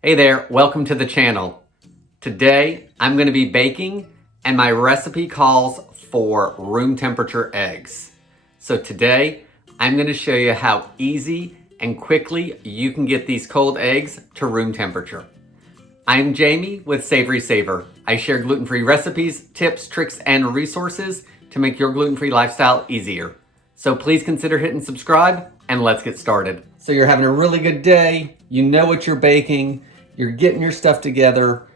Hey there, welcome to the channel. Today, I'm going to be baking and my recipe calls for room temperature eggs. So today, I'm going to show you how easy and quickly you can get these cold eggs to room temperature. I'm Jamie with SavorySaver. I share gluten-free recipes, tips, tricks, and resources to make your gluten-free lifestyle easier. So please consider hitting subscribe and let's get started. So you're having a really good day, you know what you're baking, you're getting your stuff together,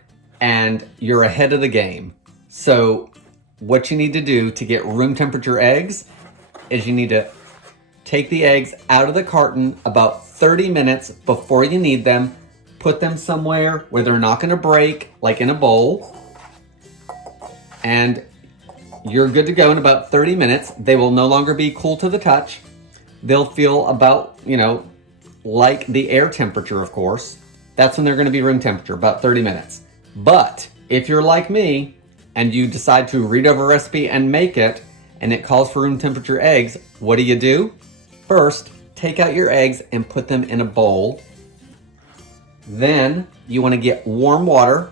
and you're ahead of the game. So what you need to do to get room temperature eggs is you need to take the eggs out of the carton about 30 minutes before you need them, put them somewhere where they're not gonna break, like in a bowl, and you're good to go in about 30 minutes. They will no longer be cool to the touch. They'll feel about, like the air temperature, of course. That's when they're gonna be room temperature, about 30 minutes. But if you're like me and you decide to read over a recipe and make it, and it calls for room temperature eggs, what do? First, take out your eggs and put them in a bowl. Then you wanna get warm water,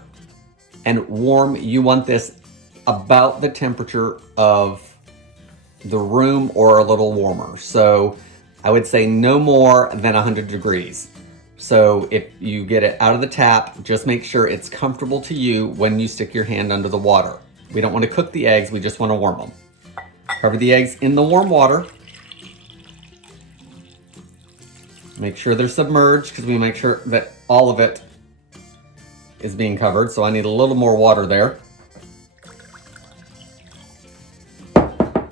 and you want this about the temperature of the room or a little warmer. So I would say no more than 100 degrees. So if you get it out of the tap, just make sure it's comfortable to you when you stick your hand under the water. We don't want to cook the eggs, we just want to warm them. Cover the eggs in the warm water. Make sure they're submerged because we make sure that all of it is being covered. So I need a little more water there.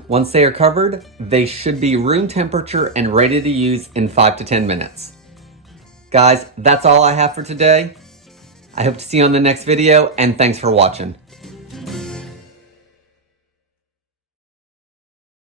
Once they are covered, they should be room temperature and ready to use in 5 to 10 minutes. Guys, that's all I have for today. I hope to see you on the next video, and thanks for watching.